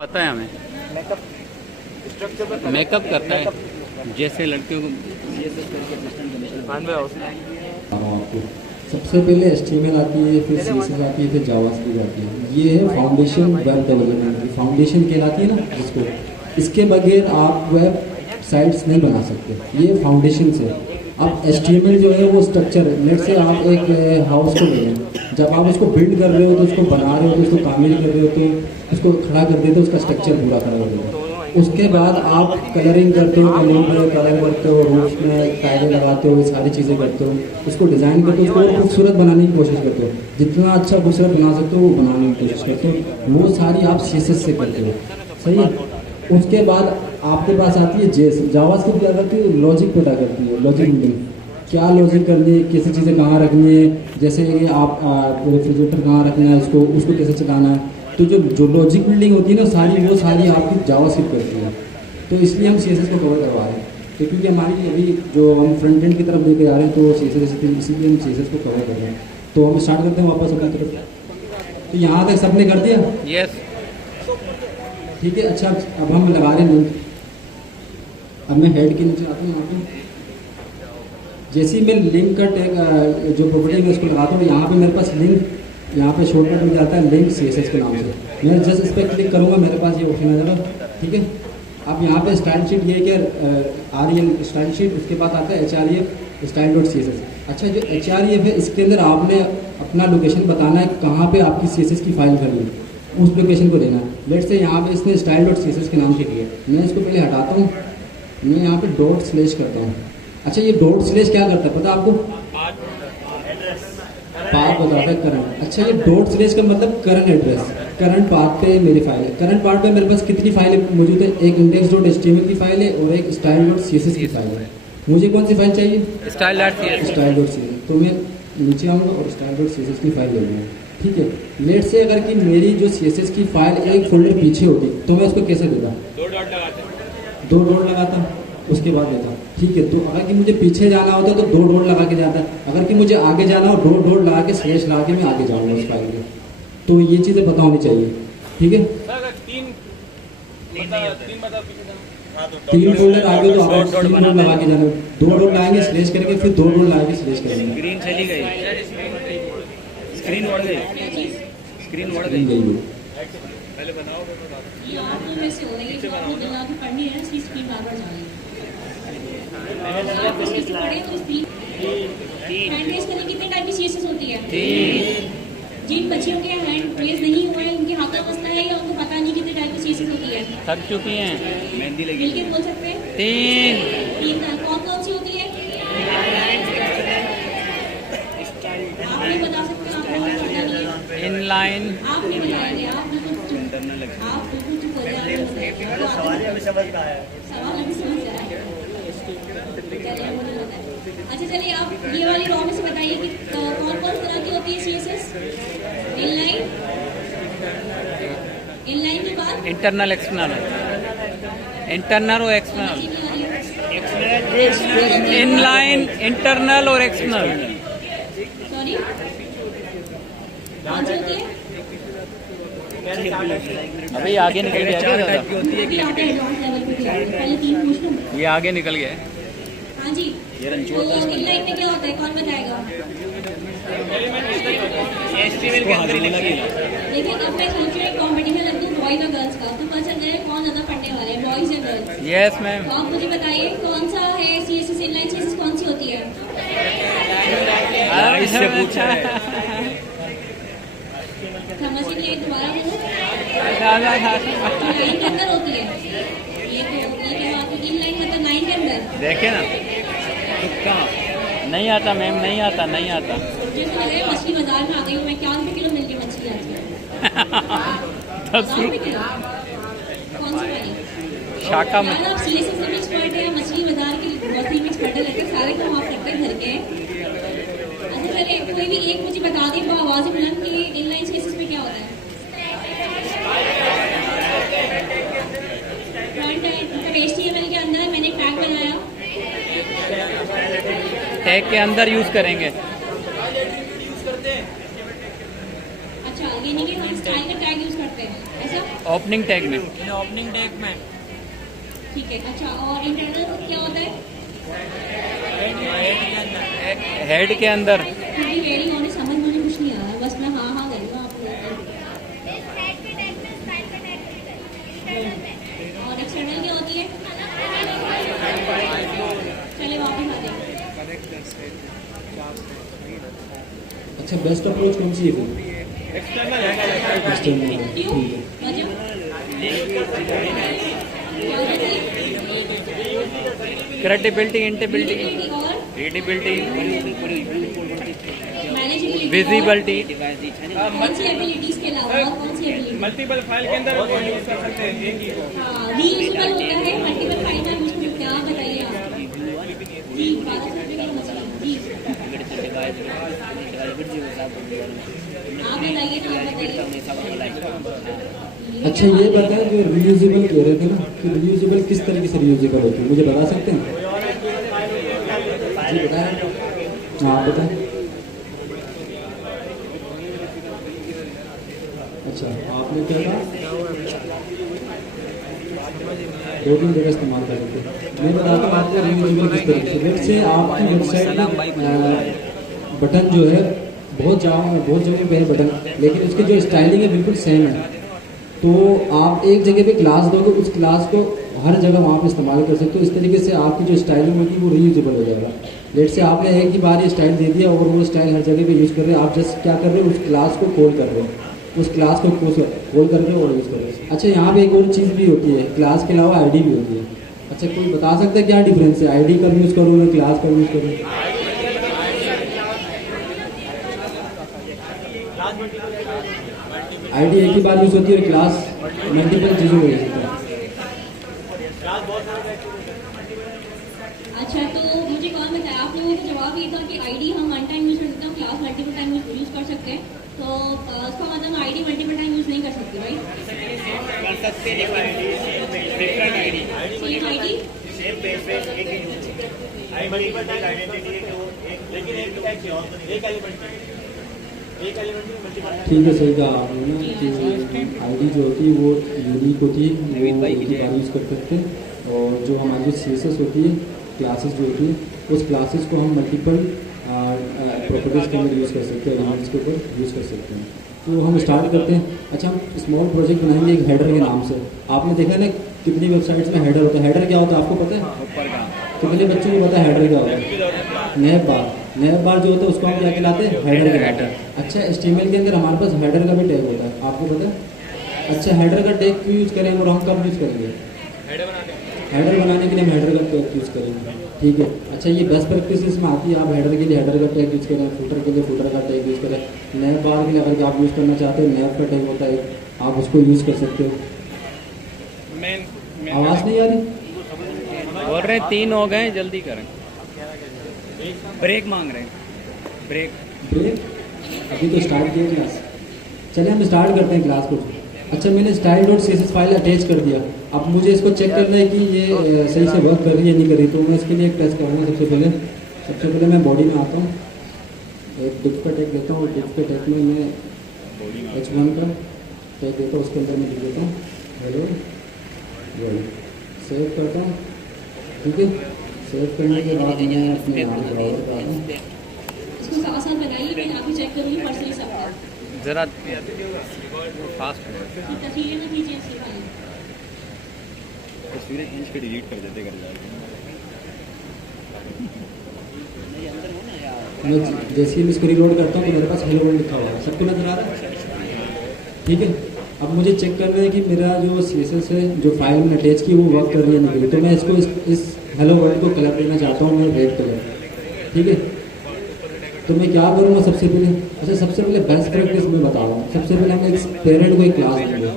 पता है हमें। मेकअप करता है जैसे लड़कियों को। आपको सबसे पहले HTML आती है, फिर CSS आती है, फिर जावास्क्रिप्ट आती है। ये है फाउंडेशन वेब डेवलपमेंट की, फाउंडेशन कहलाती है ना जिसको। इसके बगैर आप वेब साइट्स नहीं बना सकते, ये फाउंडेशन से। अब HTML जो है वो स्ट्रक्चर है। लेट से आप एक हाउस को ले लें, जब आप उसको बिल्ड कर रहे हो तो उसको बना रहे हो तो उसको तामीर कर रहे हो तो उसको खड़ा कर देते हो, उसका स्ट्रक्चर पूरा खड़ा कर देते हो। उसके बाद आप कलरिंग करते हो, कलर करते हो, रूफ में टाइलें लगाते हो, ये सारी चीज़ें करते हो, उसको डिज़ाइन करते हो, उसको और खूबसूरत बनाने की कोशिश करते हो। जितना अच्छा खूबसूरत बना सकते हो वो बनाने की कोशिश करते हो। वो सारी आप CSS से करते हो, सही है। उसके बाद आपके पास आती है JS। जावास्क्रिप्ट क्या करती है, लॉजिक पैदा करती है, लॉजिक बिल्डिंग। क्या लॉजिक करनी है, कैसी चीज़ें कहाँ रखनी है, जैसे कि आप रेफ्रिजरेटर कहाँ रखना है, उसको कैसे चलाना है। तो जो लॉजिक बिल्डिंग होती है ना वो सारी आपकी जावास्क्रिप्ट करती है। तो इसलिए हम CSS को कवर करवा रहे हैं। तो क्योंकि हमारी अभी जो हम फ्रंट एंड की तरफ लेके आ रहे हैं तो CSS इसीलिए हम CSS को कवर कर रहे हैं। तो हम स्टार्ट करते हैं वापस अपनी तरफ। तो यहाँ तक सबने कर दिया? यस। ठीक है, अच्छा अब हम लगा रहे हैं लिंक। अब मैं हेड के नीचे आता हूँ यहाँ पे। जैसे ही मैं लिंक का टैग जो प्रॉपर्टी मैं उसको लगाता हूँ, यहाँ पे मेरे पास लिंक, यहाँ पे शॉर्टकट में जाता है लिंक CSS के नाम से। मैं जस्ट इस पर क्लिक करूँगा, मेरे पास ये ऑप्शन आ जाएगा। ठीक है, अब यहाँ पे स्टाइल शीट ये क्या REL स्टाइल शीट, उसके बाद आता है HREF style.css। अच्छा, जो HREF है इसके अंदर आपने अपना लोकेशन बताना है कहाँ पे आपकी CSS की फाइल करनी है, उस लोकेशन को देना है। लेट से यहाँ पे इसने style.css के नाम से किया, मैं इसको पहले हटाता हूँ, मैं यहाँ पे डॉट/ करता हूँ। अच्छा, ये डॉट/ क्या करता है पता है आपको? पाथ बताता है, करंट। अच्छा, ये डॉट/ का मतलब करंट एड्रेस, करंट पाथ पे मेरी फाइल है। करंट पाथ पे मेरे पास कितनी फाइलें मौजूद है, एक index.html की फाइल है और एक style.css की फाइल है। मुझे कौन सी फाइल चाहिए? style.css। तो मैं नीचे आऊँगा और style.css की फाइल ले लूँगा। ठीक है, लेट से अगर कि मेरी जो CSS की फाइल एक फोल्डर पीछे होती तो मैं उसको कैसे देता? 2 डॉट लगाता, उसके बाद देता। ठीक है, तो अगर कि मुझे पीछे जाना होता तो 2 डॉट लगा के जाता। अगर कि मुझे आगे जाना हो 2 डॉट लगा के / लगा के मैं आगे जाऊँगा उस फाइल में। तो ये चीज़ें पता होनी चाहिए। ठीक है, 3 फोल्डर आगे तो 3 डॉट लगा के जाना, 2 डॉट लगाएंगे / करके, फिर 2 डॉट लगा के / करेंगे। स्क्रीन चली गई, स्क्रीन उड़ गई, स्क्रीन उड़ गई। पहले बनाओ फिर बता दो। ये आप में से हो रही है जो आपको बना के पढ़नी है, इसकी स्क्रीन बार-बार जानी है। आप इसकी से पढ़े तो स्क्रीन हैंड रेज करने कितने टाइप की CSS होती है? 3। जिन बच्चियों के हैंड रेज नहीं हुआ है उनके हाथ का मसला है या उनको पता नहीं कितने टाइप की CSS होती है? थक चुकी हैं, मेहंदी लगी। मिलके बोल सकते हैं? 3 कौन सी होती है? आप नहीं बता सकते, आपको नहीं पता नहीं है। इनलाइन, आप नहीं बताएंगे, आप बिल्कुल चुप हो जाएंगे। सवाल अभी समझ में आया। अच्छा चलिए, आप ये वाली रॉ में से बताइए कि कौन कौन तरह की होती है CSS? इनलाइन के बाद इंटरनल, एक्सटर्नल, इंटरनल और एक्सटर्नल, इनलाइन, इंटरनल और एक्सटर्नल। सॉरी, कौन सी होती है? अभी आगे निकल गया क्या दादा? पहले 3 पूछ लूं। ये आगे निकल गया है। हाँ जी, तो इनलाइन में क्या होता है, कौन बताएगा? HTML के अंदर ही लगी है। देखिए, अब मैं सोच रही हूँ कॉम्पिटिशन रख दूँ बॉयज और गर्ल्स का, तो पता चल जाए कौन ज़्यादा पढ़ने वाले हैं, बॉयज या गर्ल्स। Yes ma'am. तो आप मुझे बताइए कौन सा है CSS, इनलाइन CSS कौन सी होती है? इससे पूछा है। समझ ही नहीं, दोबारा लाइन के अंदर होती है ये, तो ये बात है। इनलाइन मतलब लाइन के अंदर। देखे ना, तुक्का नहीं आता मैम, नहीं आता, नहीं आता। मुझे तो लगे मछली बाजार में आ गई हूँ मैं, क्या रुपये किलो मिलती है मछली आती है? 10 रुपये किलो। कौन सी वाली? शाखा यार आप CSS में एक्सपर्ट है, मछली बाजार की मछली में एक्सपर्ट है, लेकिन सारे को माफ करते हैं घर के। अच्छा चलिए, कोई भी एक मुझे बता दी आवाज़ बुलंद कि इनलाइन CSS में क्या होता है? फ्रंट एंड मतलब HTML के अंदर मैंने एक टैग बनाया, टैग के अंदर यूज करेंगे। अच्छा, ये नहीं कि हम स्टाइल का टैग यूज करते हैं ऐसा? ओपनिंग टैग में। ओपनिंग टैग में ठीक है। अच्छा, और इंटरनल क्या होता है? हेड के अंदर वेरी ऑनेस्ट, समझ मुझे कुछ नहीं आ रहा, बस मैं हाँ हाँ करूँगा आपको। और एक्सटर्नल क्या होती है? चले वापस आ जाए। अच्छा, बेस्ट अप्रोच कौन सी है फिर? एक्सटर्नल। क्यों? वजह? क्रेडिबिलिटी, इंटेबिलिटी, Credibility और रीडेबिलिटी, मैनेजेबिलिटी, विजिबिलिटी। कौन सी एबिलिटीज के अलावा और कौन सी एबिलिटी? मल्टीपल फाइल के अंदर यूज कर सकते हैं एक ही को। हाँ, रीयूजेबल होता है, मल्टीपल फाइल में यूज करते हैं। आप बताइए आप। जी, 1200 का मसला। जी, आप बताइए ना, आप बताइए। अच्छा, ये बताएं जो रीयूजेबल कह रहे थे ना, कि रीयूजेबल किस तरीके से रीयूजेबल होती है, मुझे बता सकते हैं? जी बताएं। हाँ, आप बताएं। अच्छा, आपने क्या कहा? 2-3 जगह इस्तेमाल कर सकते हैं। मैं बताता हूँ आपको रीयूजेबल किस तरीके से। लेट्स से आपकी वेबसाइट में बटन जो है बहुत जगह पे है बटन, लेकिन उसकी जो स्टाइलिंग है बिल्कुल सेम है। तो आप एक जगह पे क्लास दोगे, उस क्लास को हर जगह वहाँ पे इस्तेमाल कर सकते हो। इस तरीके से आपकी जो स्टाइलिंग होगी वो रीयूजेबल हो जाएगा। लेट से आपने एक ही बार ये स्टाइल दे दिया और वो स्टाइल हर जगह पे यूज़ कर रहे हैं। आप जस्ट क्या कर रहे हो, उस क्लास को कॉल कर रहे हो, उस क्लास को कॉल कर रहे हो और यूज़ कर रहे हो। अच्छा, यहाँ पे एक और चीज़ भी होती है, क्लास के अलावा आईडी भी होती है। अच्छा, कोई बता सकता है क्या डिफरेंस है? आईडी कब यूज़ करूँ मैं, क्लास कब यूज़ करूँ? आईडी एक ही बार यूज़ होती है और क्लास मल्टीपल चीज़ों में यूज़ होता है। अच्छा, तो मुझे कौन बताया? आपने वो जवाब ये था कि आईडी हम वन टाइम यूज कर सकते हैं, क्लास मल्टीपल टाइम यूज कर सकते हैं। तो उसका मतलब आईडी मल्टीपल टाइम यूज नहीं कर सकते, राइट? कर सकते हैं different ID same ID same base एक ही आई मल्टीपल टाइम आइडेंटिटी है वो एक, लेकिन एक टैग से और एक एलिमेंट मल्टीपल। ठीक है, सही कहा आपने ना कि आईडी जो होती है वो यूनिक होती है, वो एक ही बार यूज़ कर सकते हैं। और जो हमारी जो सीएसएस होती है, क्लासेस जो होती है, उस क्लासेस को हम मल्टीपल प्रॉपर्टीज के अंदर यूज़ कर सकते हैं, एलिमेंट्स के ऊपर यूज़ कर सकते हैं। तो हम स्टार्ट करते हैं। अच्छा, हम स्मॉल प्रोजेक्ट बनाएंगे एक हेडर के नाम से। आपने देखा ना कितनी वेबसाइट्स में हेडर होता है। हेडर क्या होता है आपको पता है? कितने बच्चों को पता है हेडर क्या होता है? नैब बार जो होता है उसको हम क्या कहलाते हैं? हेडर कहलाते हैं। अच्छा, HTML के अंदर हमारे पास हेडर का भी टैग होता है, आपको पता है? अच्छा, हेडर का टैग क्यों यूज़ करेंगे और हम कब यूज़ करेंगे? हेडर बनाने के लिए हम हेडर का टैग यूज़ करेंगे, ठीक है। अच्छा, ये बेस्ट प्रैक्टिस में आती है। आप हेडर के लिए हेडर का टैग यूज़ करें, फुटर के लिए फुटर का टैग यूज़ करें। नैब बार के लिए अगर आप यूज़ करना चाहते हैं, नैब का टैग होता है, आप उसको यूज़ कर सकते हो। आवाज़ नहीं आ रही? बोल रहे हैं 3 हो गए, जल्दी करें। ब्रेक मांग रहे हैं, ब्रेक। अभी तो स्टार्ट किया क्लास। चलिए हम स्टार्ट करते हैं क्लास को। अच्छा, मैंने style.css फाइल अटैच कर दिया। अब मुझे इसको चेक करना है कि ये सही से वर्क कर रही है नहीं कर रही। तो मैं इसके लिए एक टेस्ट करूँगा। सबसे पहले मैं बॉडी में आता हूँ, एक डिफ का टैग लेता हूँ। डिफ के टैग में मैं H1 का टैग देता हूँ, उसके अंदर मैं लिख देता हूँ हेलो वर्ल्ड। सेव करता हूँ, ठीक है। सेव करने के बाद मैं अपने यहाँ ब्राउज़र पर आता हूँ। इसको आसान बनाइए, मैं आप ही चेक करूँगी पर्सनली सबका। जरा फास्ट तस्वीरें ना खींचिए इससे पहले। तस्वीरें खींच के डिलीट कर देते कर मैं जैसे ही मैं इसको रीलोड करता हूँ तो मेरे पास हेलो वर्ल्ड लिखा हुआ है, सबको नजर आ रहा है, ठीक है। अब मुझे चेक करना है कि मेरा जो CSS है, जो फाइल में अटैच की, वो वर्क कर रही है नहीं कर रही। तो मैं इसको इस हेलो वर्ल्ड को कलर देना चाहता हूँ, मैं रेड कलर, ठीक है। तो मैं क्या करूँगा सबसे पहले? अच्छा, सबसे पहले बेस्ट प्रैक्टिस में बता रहा हूँ। सबसे पहले हम एक पेरेंट को एक क्लास देंगे,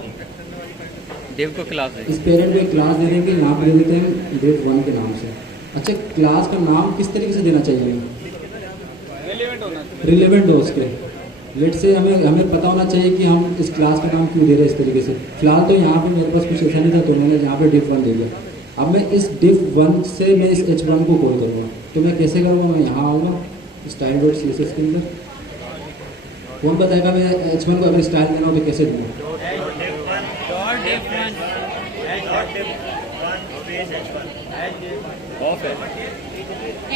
डिव को क्लास है। इस पेरेंट को एक क्लास दे देंगे, यहाँ पे दे देते हैं div1 के नाम से। अच्छा, क्लास का नाम किस तरीके से देना चाहिए हमें? रिलेवेंट हो उसके। लेट से हमें पता होना चाहिए कि हम इस क्लास का नाम क्यों दे रहे हैं इस तरीके से। फिलहाल तो यहाँ पे मेरे पास कुछ ऐसा नहीं था, तो मैंने यहाँ पे div1 दे दिया। अब मैं इस div1 से मैं इस H1 को कॉल करूँगा। तो मैं कैसे करूँगा? मैं यहाँ आऊँगा style.css के अंदर। कौन बताएगा मैं H1 को अगर स्टाइल देना हो तो कैसे दूँगा? डॉट डिफ वन ऑफ है।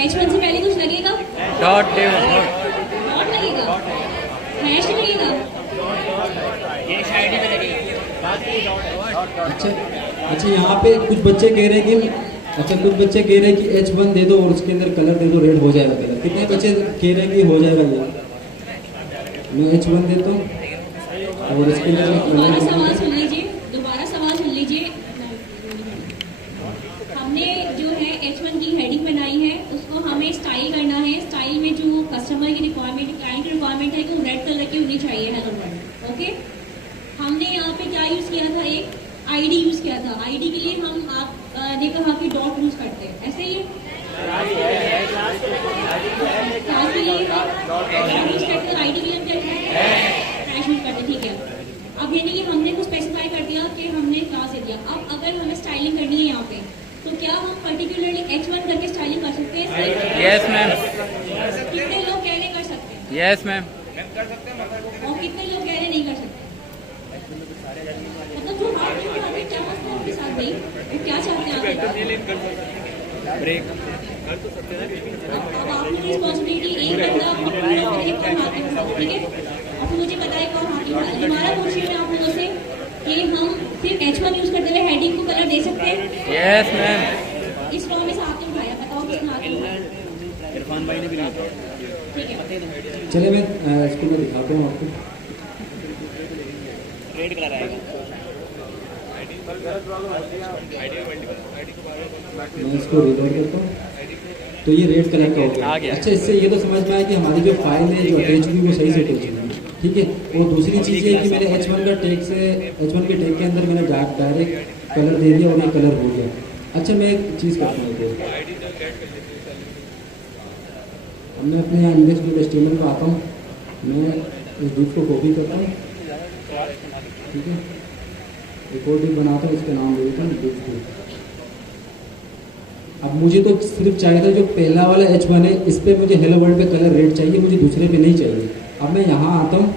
H1 से पहले कुछ लगेगा? डॉट डिफ डॉट लगेगा? हैश लगेगा? ये शायरी में लगेगा। अच्छा यहाँ पे कुछ बच्चे कह रहे हैं कि कुछ बच्चे कह रहे हैं कि H1 दे दो और उसके अंदर कलर दे दो, रेड हो जाएगा कलर। कितने बच्चे कह रहे हैं कि हो जाएगा ये? मैं H1 देता हूँ और इसके अंदर दोबारा सवाल सुन लीजिए, दोबारा सवाल सुन लीजिए। हमने जो है H1 की हेडिंग बनाई है, उसको हमें स्टाइल करना है। स्टाइल में जो कस्टमर की रिक्वायरमेंट, क्लाइंट की रिक्वायरमेंट है कि वो रेड कलर की होनी चाहिए हेलो वर्ल्ड। ओके, हमने यहाँ पे क्या यूज़ किया था? एक आईडी यूज़ किया था। आईडी के लिए हम आपने कहा कि डॉट यूज़ करते हैं, ऐसे ही क्लास के लिए डॉट यूज़ करते हैं, आईडी के लिए हम क्या हैश यूज़ करते हैं। ठीक है, अब यानी कि हमने कुछ स्पेसिफाई कर दिया कि हमने क्लास दे दिया। अब अगर हमें स्टाइलिंग करनी है यहाँ पे, तो क्या हम पर्टिकुलरली H1 करके स्टाइलिंग कर सकते हैं? Yes ma'am. कितने लोग कह रहे कर सकते हैं? Yes ma'am. और कितने लोग कह रहे नहीं कर सकते? मतलब जो आप क्या चाहते हैं आपके साथ भाई, वो क्या चाहते हैं आप? ब्रेक अब आपकी रिस्पॉन्सिबिलिटी एक बंदा एक कौन हाकिम है, ठीक है? अब मुझे पता है कौन हाकिम है। हमारा क्वेश्चन है आप लोगों से कि हम सिर्फ H1 यूज करते हुए हेडिंग को कलर दे सकते हैं? Yes ma'am. इस फॉर्म में से हाथ उठाया, बताओ किसने हाथ उठाया? इरफान भाई ने भी नहीं। ठीक है, चलिए मैं इसको मैं दिखाता हूँ आपको। रेड कलर आएगा। मैं इसको रीलोड करता हूँ तो ये रेड कलर का हो आ गया। गया। अच्छा, इससे ये तो समझ में आया कि हमारी जो फाइल है जो अटैच हुई वो सही से अटैच हुई, ठीक है। और दूसरी चीज़ ये कि मैंने H1 का टैग से H1 के टैग के अंदर मैंने डायरेक्ट कलर दे दिया और ये कलर हो गया। अच्छा, मैं एक चीज़ करता हूँ, अब मैं अपने यहाँ index.html में आता हूँ, मैं इस डिफ को कॉपी करता हूँ, ठीक है। एक और डिफ बनाता हूँ, इसका नाम दे देता हूँ डिफ। अब मुझे तो सिर्फ चाहिए था जो पहला वाला H1 है, इस पर मुझे हेलो वर्ल्ड पे कलर रेड चाहिए, मुझे दूसरे पे नहीं चाहिए। अब मैं यहाँ आता हूँ,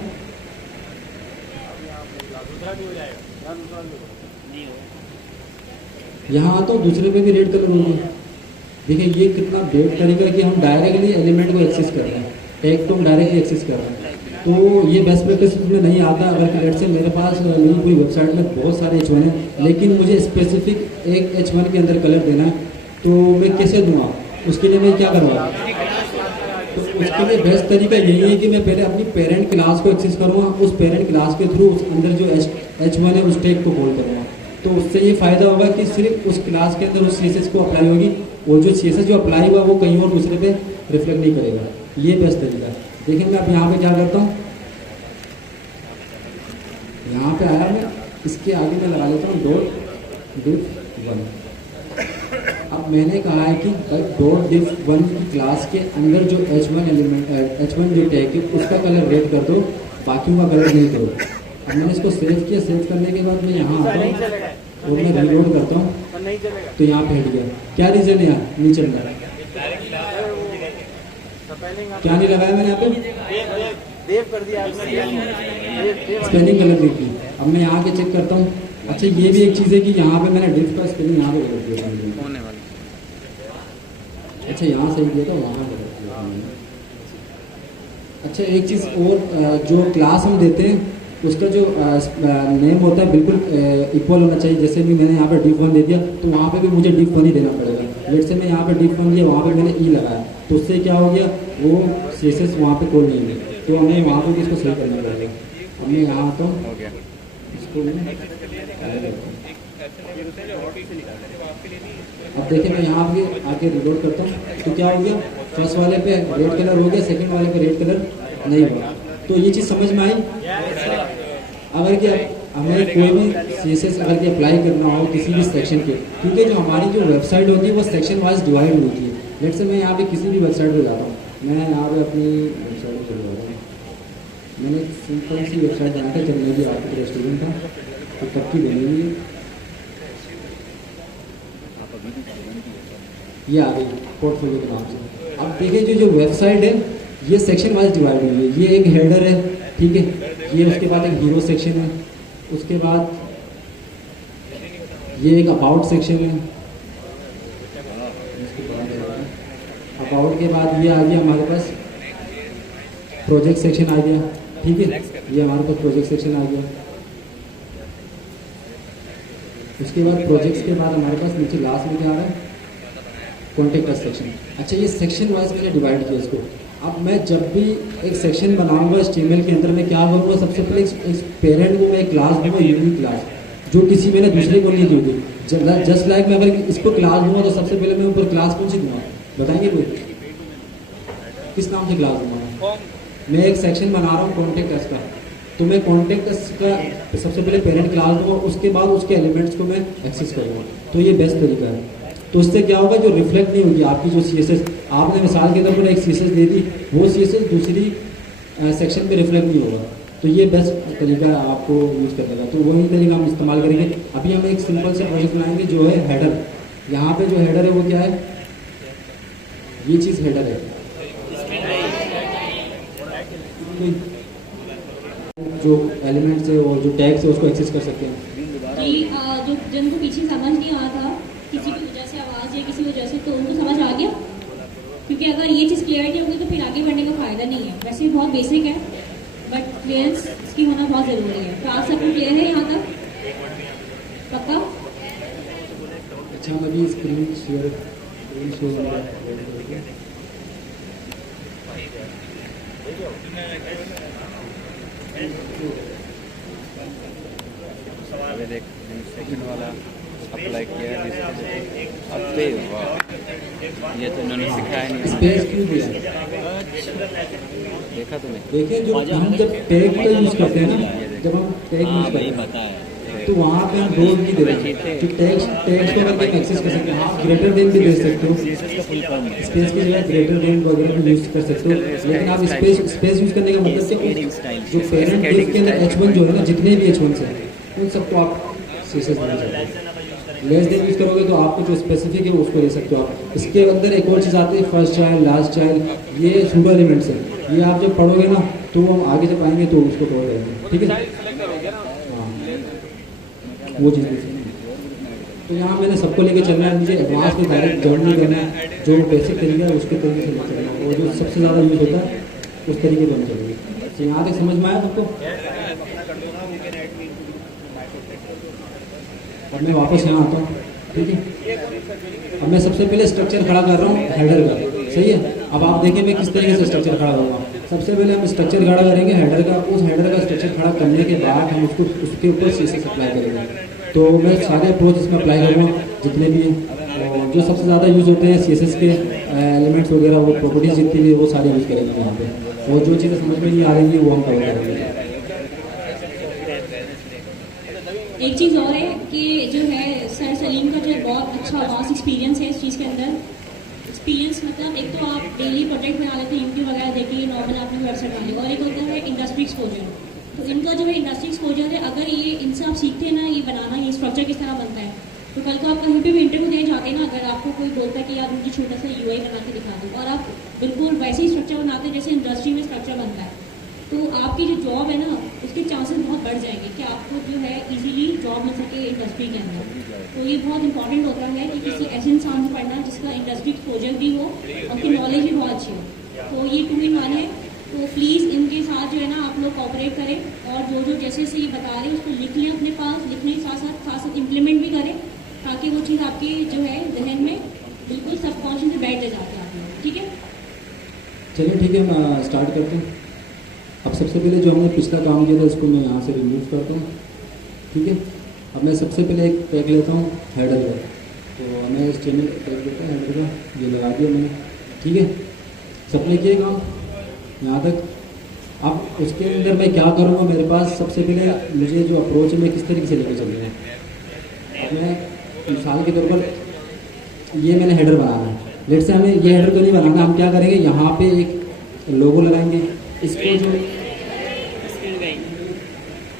यहाँ आता हूँ, दूसरे पे भी रेड कलर हो गया। देखिए ये कितना बेस्ट तरीका है कि हम डायरेक्टली एलिमेंट को एक्सेस कर रहे हैं, टैग को हम डायरेक्टली एक्सेस कर रहे हैं। तो ये बेस्ट प्रैक्टिस में नहीं आता। अगर लेट्स से मेरे पास मेरी पूरी वेबसाइट में बहुत सारे H1 हैं, लेकिन मुझे स्पेसिफिक एक H1 के अंदर कलर देना है, तो मैं कैसे दूँगा? उसके लिए मैं क्या करूँगा? तो उसके लिए बेस्ट तरीका यही है कि मैं पहले अपनी पेरेंट क्लास को एक्सेस करूँगा, उस पेरेंट क्लास के थ्रू उस अंदर जो H1 है उस टैग को कॉल करूँगा। तो उससे ये फ़ायदा होगा कि सिर्फ उस क्लास के अंदर उस CSS को अप्लाई होगी, और जो CSS जो अप्लाई हुआ वो कहीं और दूसरे पे रिफ्लेक्ट नहीं करेगा। ये बेस्ट तरीका है। देखिए मैं अब यहाँ पे क्या करता हूँ, यहाँ पे आया मैं, इसके आगे मैं लगा लेता हूँ डॉट डिफ 1। अब मैंने कहा है कि डॉट डिफ 1 की क्लास के अंदर जो H1 एलिमेंट H1 जो टैग है उसका कलर रेड कर दो, बाकी का कलर नहीं करो। अब मैंने इसको सेव किया, सेव करने के बाद मैं यहाँ आता हूँ और मैं रीलोड करता हूँ, तो यहाँ पे हट गया। क्या रीज़न है यार नहीं चल रहा? क्या नहीं लगाया मैंने यहाँ पे? स्पेलिंग गलत लिखी। अब मैं यहाँ के चेक करता हूँ। अच्छा, ये भी एक चीज़ है कि यहाँ पे मैंने डिफ का स्पेलिंग यहाँ पे गलत दिया। अच्छा, यहाँ सही दिया था, वहाँ गलत दिया। अच्छा, एक चीज़ और, जो क्लास हम देते हैं उसका जो नेम होता है बिल्कुल इक्वल होना चाहिए। जैसे भी मैंने यहाँ पे डिफ 1 दे दिया तो वहाँ पे भी मुझे डिफ 1 ही देना पड़ेगा। लेट से मैं यहाँ पे डिफ 1 दिया, वहाँ पे मैंने ई लगाया, तो उससे क्या हो गया, वो CSS वहाँ पे कॉल नहीं है, तो हमें वहाँ पे भी इसको सही करना पड़ेगा। अब मैं यहाँ आता हूँ, इसको अब देखिए मैं यहाँ पे आके रीलोड करता हूँ, तो क्या हो गया, फर्स्ट वाले पे रेड कलर हो गया, सेकंड वाले पे रेड कलर नहीं हुआ। तो ये चीज़ समझ में आई? अगर कि हमें कोई भी CSS अगर कि अप्लाई करना हो किसी भी सेक्शन के, क्योंकि जो हमारी जो वेबसाइट होती है वो सेक्शन वाइज डिवाइड होती है। लेट्स से मैं यहाँ पे किसी भी वेबसाइट पे जाता हूँ, मैं यहाँ पे अपनी वेबसाइट पर चल रहा हूँ। मैंने सिंपल सी वेबसाइट बना था जब मैं भी आपके रेस्टोरेंट था, तो कब की बनी हुई ये आ गई पोर्टफोलियो के नाम से। अब देखिए जो वेबसाइट है ये सेक्शन वाइज डिवाइड हुई है। ये एक हेडर है, ठीक है, ये उसके बाद एक हीरो सेक्शन है, उसके बाद ये एक अबाउट सेक्शन है। अबाउट के बाद ये आ गया हमारे पास प्रोजेक्ट सेक्शन आ गया, ठीक है। ये हमारे पास प्रोजेक्ट सेक्शन आ गया। उसके बाद प्रोजेक्ट्स के बाद हमारे पास नीचे लास्ट में क्या आ रहा है, कॉन्टेक्ट अस सेक्शन। अच्छा, ये सेक्शन वाइज मैंने डिवाइड किया इसको। अब मैं जब भी एक सेक्शन बनाऊंगा HTML के अंदर, मैं क्या करूँगा, सबसे पहले इस पेरेंट को मैं एक क्लास दूंगा, यूनिक क्लास, जो किसी मैंने दूसरे को नहीं दी होगी। जस्ट लाइक मैं अगर इसको क्लास दूंगा तो सबसे पहले मैं ऊपर क्लास कौन सी दूंगा, बताएंगे कोई? किस नाम से क्लास दूंगा? मैं एक सेक्शन बना रहा हूँ कॉन्टेक्ट अस का, तो मैं कॉन्टेक्ट अस का सबसे पहले पेरेंट क्लास दूंगा, उसके बाद उसके एलिमेंट्स को मैं एक्सेस करूँगा। तो ये बेस्ट तरीका है। तो उससे क्या होगा, जो रिफ्लेक्ट नहीं होगी आपकी जो CSS, आपने मिसाल के तौर पर एक CSS दे दी, वो CSS दूसरी सेक्शन में रिफ्लेक्ट नहीं होगा। तो ये बेस्ट तरीका है आपको यूज़ करने का। तो वही तरीका हम इस्तेमाल करेंगे। अभी हम एक सिंपल से प्रोजेक्ट बनाएंगे जो है हेडर। यहाँ पे जो हेडर है वो क्या है, ये चीज़ हेडर है। जो एलिमेंट्स है और जो टैग्स है उसको एक्सेस कर सकते हैं। जी, जो जिनको पीछे समझ नहीं आ था किसी की वजह से, आवाज़ या किसी वजह से, तो उनको समझ आ गया? क्योंकि अगर ये चीज़ क्लियर नहीं होगी तो फिर आगे बढ़ने का फ़ायदा नहीं है। वैसे भी बहुत बेसिक है, बट क्लियरेंस इसकी होना बहुत ज़रूरी है। तो आप सबको क्लियर है यहाँ तक? पक्का? अच्छा, हम अभी स्क्रीन शेयर सेकंड वाला अप्लाई किया है। अबे वाह, ये तो उन्होंने सिखाया नहीं। स्पेस क्यों दिया? देखा तुम्हें? देखिए, जो हम जब टैग का यूज़ करते हैं ना, जब हम टैग यूज़ करते हैं बताया तो वहाँ पे हम डोंट की दे रहे हैं। जो टैग्स को करके एक्सेस कर सकते हैं। आप ग्रेटर देन भी दे सकते हो, स्पेस की जगह ग्रेटर देन वगैरह भी यूज़ कर सकते हो। लेकिन आप स्पेस यूज़ करने का मतलब क्या, जो पेरेंट डिव के अंदर H1 जो है ना, जितने भी H1 हैं उन सबको आप CSS देना चाहते हैं। लेस देन यूज़ करोगे तो आपको जो स्पेसिफिक है उसको दे सकते हो आप। इसके अंदर एक और चीज़ आती है, फर्स्ट चाइल्ड, लास्ट चाइल्ड, ये सूडो एलिमेंट्स है। ये आप जब पढ़ोगे ना तो हम आगे जब आएंगे तो उसको कवर करेंगे, ठीक है? हाँ, वो चीज़ तो यहाँ मैंने सबको लेके चलना है। मुझे एडवांस में डायरेक्ट जॉइन नहीं करना है। जो बेसिक तरीका है उसके तरीके से चलना है, और जो सबसे ज़्यादा यूज़ होता है उस तरीके से हम चलेंगे। तो यहाँ तक समझ में आया सबको? अब मैं वापस यहाँ आता हूँ, ठीक है? अब मैं सबसे पहले स्ट्रक्चर खड़ा कर रहा हूँ हेडर का, सही है? अब आप देखें मैं किस तरीके से स्ट्रक्चर खड़ा करूँगा। सबसे पहले हम स्ट्रक्चर खड़ा करेंगे हेडर का। उस हेडर का स्ट्रक्चर खड़ा करने के बाद हम उसके ऊपर CSS अप्लाई करेंगे। तो मैं सारे अप्रोच इसमें अप्लाई करूँगा जितने भी हैं, और जो सबसे ज़्यादा यूज़ होते हैं CSS के एलिमेंट्स वगैरह, वो प्रॉपर्टीज जितनी भी वो सारे यूज़ करेंगे यहाँ पे। और जो चीज़ें समझ में नहीं आ रही है वो हम कवर करेंगे। एक चीज़ और है कि जो है सर सलीम का जो बहुत अच्छा वास्ट एक्सपीरियंस है इस चीज़ के अंदर। एक्सपीरियंस मतलब एक तो आप डेली प्रोजेक्ट बना लेते हैं, यूट्यूब वगैरह देखिए, नॉर्मल आपने वेबसाइट बना ली, और एक होता है इंडस्ट्री एक्सपोजर। तो इनका जो है इंडस्ट्री एक्सपोजर है, अगर ये इनसे आप सीखते हैं ना ये बनाना, ये स्ट्रक्चर किस तरह बनता है, तो कल को आप कहीं पे भी इंटरव्यू देने जाते हैं ना, अगर आपको कोई बोलता है कि यार मुझे छोटा सा UI बना के दिखा दो, और आप बिल्कुल वैसे ही स्ट्रक्चर बनाते हैं जैसे इंडस्ट्री में स्ट्रक्चर बनता है, तो आपकी जो जॉब है ना उसके चांसेस बहुत बढ़ जाएंगे कि आपको जो है इजीली जॉब मिल सके इंडस्ट्री के अंदर। तो ये बहुत इंपॉर्टेंट होता है कि किसी ऐसे इंसान से पढ़ना जिसका इंडस्ट्री एक्सपोजर भी हो और उसकी नॉलेज भी बहुत अच्छी हो। तो ये 2 in 1 है। तो प्लीज़ इनके साथ जो है ना आप लोग कोऑपरेट करें, और जो जैसे से ये बता रहे हैं उसको लिख लें अपने पास, लिखने के साथ साथ इम्प्लीमेंट भी करें, ताकि वो चीज़ आपकी जो है जहन में बिल्कुल सबकॉन्शियस में बैठ जाते हैं आप लोग, ठीक है? चलिए ठीक है, मैं स्टार्ट करते हैं। अब सबसे पहले जो हमने पिछला काम किया था इसको मैं यहाँ से रिमूव करता हूँ, ठीक है? अब मैं सबसे पहले एक टैग लेता हूँ हेडर का। तो मैं इस चैनल टैग लेता हूँ हेडर का, ये लगा दिया मैंने, ठीक है? सबने किए काम यहाँ तक। अब उसके अंदर मैं क्या करूँगा, मेरे पास सबसे पहले मुझे जो अप्रोच है मैं किस तरीके से लेकर चल रहा है। अब मैं मिसाल के तौर पर ये मैंने हेडर बनाना है। लेट से हमें ये हेडर तो नहीं बनाना, हम क्या करेंगे यहाँ पे एक लोगो लगाएंगे। इसको जो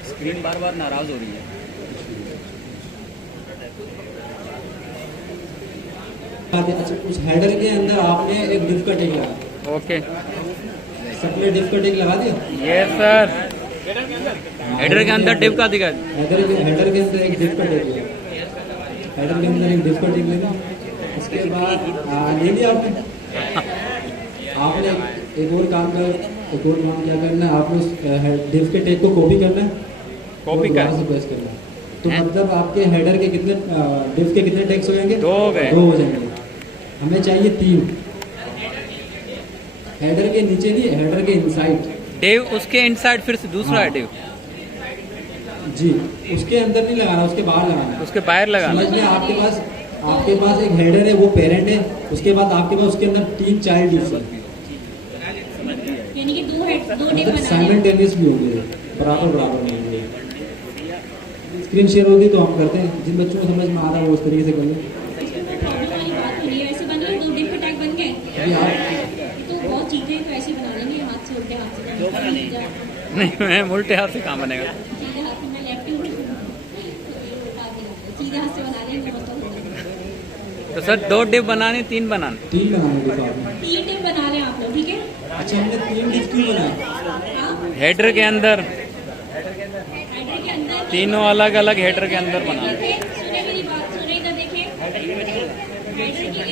स्क्रीन बार बार नाराज हो रही है। अच्छा, उस हेडर के अंदर आपने एक डिफ का टैग लगा। ओके, सबने डिफ का टैग लगा दिया? Yes sir. हेडर के अंदर डिव का दिखा। हेडर के अंदर एक डिफ का टैग लगा। हेडर के अंदर एक डिफ का टिक लेना। उसके बाद ले लिया आपने। आपने एक और काम क्या करना है, आपने उस डिफ के टेक को कॉपी करना है, कॉपी और कर दोबारा से प्रेस करना है। तो हैं? मतलब आपके हेडर के कितने डिफ के कितने टेक्स हो जाएंगे? 2 हो गए। 2 हो जाएंगे। हमें चाहिए 3। हेडर के नीचे नहीं, हेडर के इनसाइड। डिव उसके इनसाइड फिर से दूसरा हाँ। है डिव, जी, उसके अंदर नहीं लगाना, उसके बाहर लगाना है। उसके बाहर लगाना। समझ में? आपके पास एक हेडर है, वो पेरेंट है। उसके बाद आपके पास उसके अंदर 3 चाइल्ड डिव्स है, यानी कि 2 डिप मतलब बना लिया। साइमल्टेनियसली होंगे, बराबर नहीं होंगे। स्क्रीन शेयर होगी तो हम करते हैं, जिन बच्चों को समझ में आ रहा है वो उस तरीके से कर लें। प्रॉब्लम वाली बात हो रही है, ऐसे बन गए 2 डिप अटैक बन गए। अभी आप तो बहुत चीजें तो ऐसे बना लेंगे, हाथ से उल्टे हाथ से। 2 बना लेंगे। नहीं मैं उल्टे हाथ से कहाँ बनेगा। सीधे हाथ से मैं लेफ्ट ही उल्टी सीधे हाथ से बना लेंगे मतलब। तो सर 2 डिव बनाने 3 बनाने? 3 बनाने के साथ में। 3 डिप बना रहे हैं आप लोग, ठीक है? अच्छा, हमने 3 डिव्स क्यों बनाए? हाँ, हेडर के अंदर हेडर के अंदर तीनों अलग अलग हेडर के अंदर बनाने। सुने मेरी बात, सुने इधर देखें। हेडर की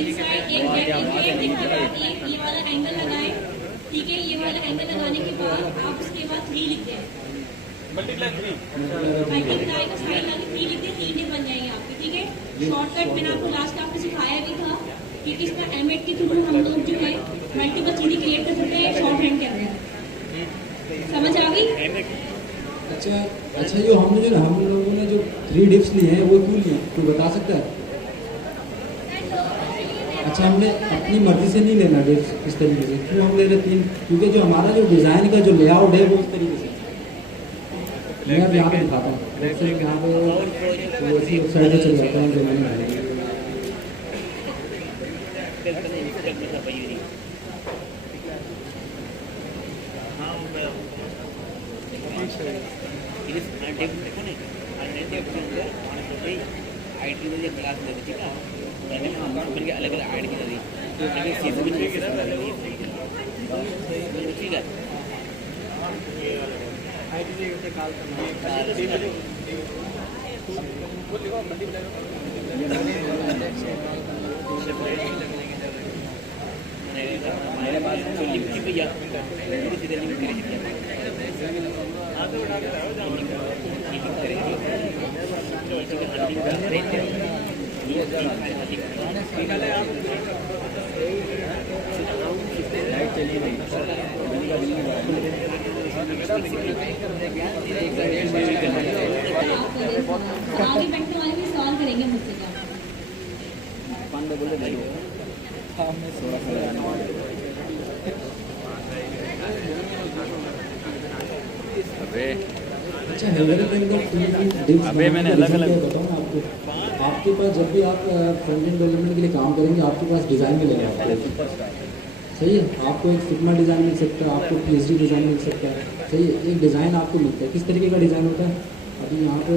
इनसाइड एक गैप इसके बाद ये वाला एंगल लगाएं, ठीक है? ये वाला एंगल लगाने के बाद आप उसके बाद 3 लिख दें। मल्टीप्लाई का साइन लगा के 3 लिख दें, 3 डिप बन जाएंगे आपके, ठीक है? शॉर्टकट मैंने आपको लास्ट आपको सिखाया भी था कि किसका एमएड के थ्रू हम लोग जो है मल्टीपल चीजें क्रिएट कर सकते हैं शॉर्ट हैंड के अंदर। समझ आ गई? अच्छा, जो हम लोगों ने जो 3 डिप्स लिए हैं वो क्यों लिए, कोई बता सकता है? अच्छा, हमने अपनी मर्जी से नहीं लेना डिप्स इस तरीके से, क्यों हम ले रहे 3? क्योंकि जो हमारा जो डिज़ाइन का जो लेआउट है वो उस तरीके से। मैं अब यहाँ पे दिखाता हूँ, यहाँ पे वैसी साइड में चल जाता हूँ जो मैंने बनाई है। अलग अलग आईडी ठीक है। हमारे पास लिंक की भैया सीधे लिंक आगे बैठने वाले भी सवाल करेंगे मुझसे क्या? अबे अच्छा, हेडर के अंदर 3 डिप्स अबे मैंने अलग-अलग बताऊँ ना आपको। आपके पास जब भी आप फ्रंट एंड डेवलपमेंट के लिए काम करेंगे, आपके पास डिज़ाइन मिलेगा आपको, सही है? आपको एक सिग्मा डिज़ाइन मिल सकता है, आपको पीएचडी डिज़ाइन मिल सकता है, सही है? एक डिज़ाइन आपको मिलता है। किस तरीके का डिज़ाइन होता है? अभी यहाँ पे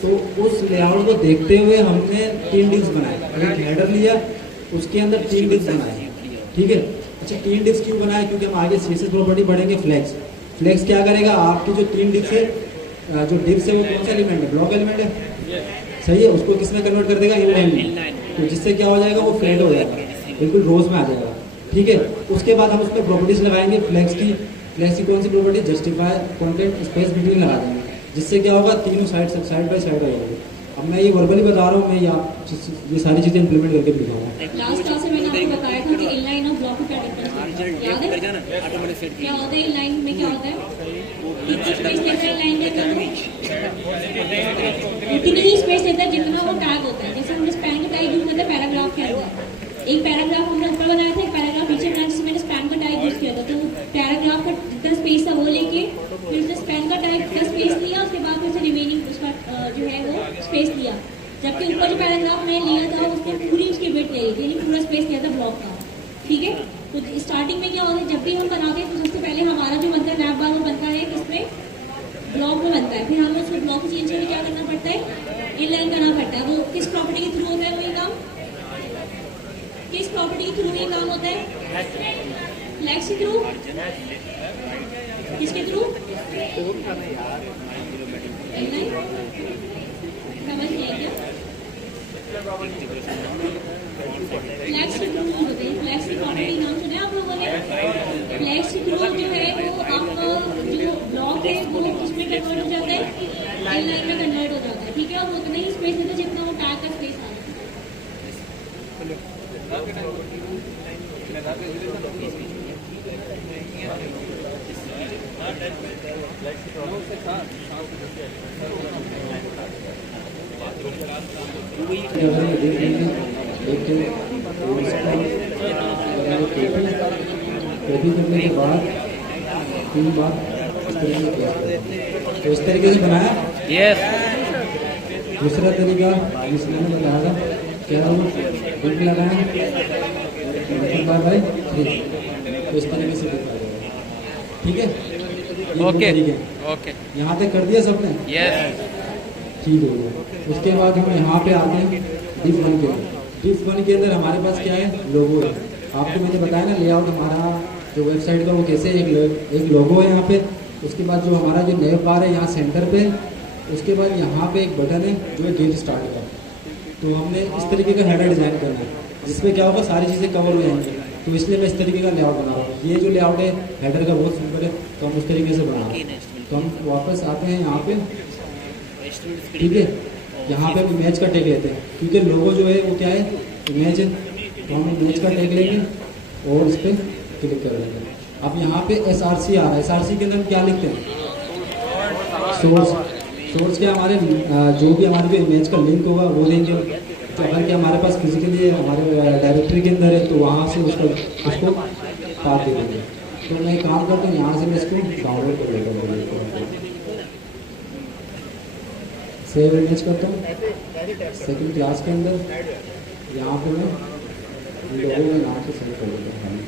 तो उस लेआउट को देखते हुए हमने 3 डिव्स बनाए। एक हेडर लिया, उसके अंदर 3 डिव्स बनाए, ठीक है? अच्छा, 3 डिव्स क्यों बनाए? क्योंकि हम आगे सीएसएस प्रॉपर्टी पढ़ेंगे फ्लेक्स। फ्लेक्स क्या करेगा? आपकी जो 3 डिव्स है, जो डिव्स है वो कौन सा एलिमेंट है? ब्लॉक एलिमेंट है, सही है? उसको किस में कन्वर्ट कर देगा? इनलाइन में। तो जिससे क्या हो जाएगा? वो फ्लैट हो जाएगा, बिल्कुल रोज में आ जाएगा, ठीक है? उसके बाद हम उस पर प्रॉपर्टीज लगाएंगे फ्लेक्स की। फ्लेक्स की कौन सी property? Justify content space between लगा देंगे, जिससे क्या होगा? तीनों साइड बाय साइड हो जाएंगे। अब मैं ये वर्बली बता रहा हूँ, मैं ये सारी चीज़ें इंप्लीमेंट करके दिखाऊंगा। लास्ट क्लास में मैंने आपको बताया था कि इनलाइन और ब्लॉक का डिफरेंस याद है? क्या होता है इनलाइन में? क्या होता है? कितनी स्पेस लेता है इनलाइन में? उतनी ही स्पेस लेता है जितना वो टैग होता है। जैसे हमने स्पैन का टैग यूज करते हैं पैराग्राफ के अंदर, एक पैराग्राफ हमने ऊपर बनाया था, एक पैराग्राफ नीचे बनाया, जिसमें मैंने स्पैन का टैग यूज किया था। तो पैराग्राफ का जितना स्पेस था वो लेके लेके फिर उसने स्पैन का टाइप का स्पेस लिया, उसके बाद फिर से रिमेनिंग उसका जो है वो स्पेस लिया। जबकि ऊपर जो पैराग्राफ मैंने लिया था उसने पूरी उसकी वेट ले ली थी, यानी पूरा स्पेस लिया था ब्लॉक का। ठीक है, तो स्टार्टिंग में क्या होता है, जब भी हम बनाते हैं तो सबसे पहले हमारा जो बनता है रैप बार वो बनता है किसमें, ब्लॉक में बनता है। फिर हमें उसको ब्लॉक चेंज करके क्या करना पड़ता है, इनलाइन करना पड़ता है। वो किस प्रॉपर्टी के थ्रू होता है वो ये काम, किस प्रॉपर्टी के थ्रू ये काम होता है, फ्लैक्स के थ्रू, किसके थ्रू, इनलाइन, समझ नहीं क्या, फ्लैक्स के थ्रू होते हैं। फ्लैक्स की प्रॉपर्टी नाम सुना है आप लोगों ने? फ्लैक्स के थ्रू जो है वो आपका जो ब्लॉक है वो किसमें कन्वर्ट हो जाता है, इनलाइन में कन्वर्ट हो जाता है। ठीक है, और उतना ही स्पेस देता है जितना वो टैग का स्पेस आ कॉपी करने के बाद 3 बार तो इस तरीके से बनाया। यस। दूसरा तरीका जिसने बताया था क्या वो बुक लगाएं बाय 3, तो इस तरीके से दिखा देगा। ठीक है, ओके ठीक है, ओके, यहाँ तक कर दिया सबने? यस। ठीक हो गया। उसके बाद हम यहाँ पे आते हैं डिफ 1 के अंदर। डिफ 1 के अंदर हमारे पास क्या है, लोगो है। आपको मैंने बताया ना लेआउट हमारा जो वेबसाइट का वो कैसे एक लोगो है यहाँ पे। उसके बाद जो हमारा जो नेव बार है यहाँ सेंटर पे, उसके बाद यहाँ पे एक बटन है जो है गेट स्टार्ट का। तो हमने इस तरीके का हेडर डिज़ाइन करना है जिसमें क्या होगा, सारी चीज़ें कवर हो जाएंगी। तो इसलिए मैं इस तरीके का लेआउट बना रहा हूँ। ये जो लेआउट है हेडर का बहुत सिंपल है, तो हम उस तरीके से बना रहे हैं। तो हम वापस आते हैं यहाँ पे। ठीक है, यहाँ पे हम इमेज का टैग लेते हैं क्योंकि लोगो जो है वो क्या है, इमेज है। तो हम इमेज का टैग लेंगे और इस पर क्लिक कर देंगे। अब यहाँ पे SRC आ रहा है। SRC के अंदर हम क्या लिखते हैं, सोर्स क्या, हमारे जो भी हमारे जो इमेज का लिंक होगा वो देंगे। तो अगर क्या हमारे पास फिजिकली हमारे डायरेक्टरी के अंदर है तो वहाँ से उसको पाथ दे देंगे। तो मैं काम करता हूँ, यहाँ से मैं इसको डाउनलोड कर लेता हूँ, सेव इमेज करता हूँ। सेकंड क्लास के अंदर यहाँ पे मैं लोगों के नाम से सेव कर लेता हूँ।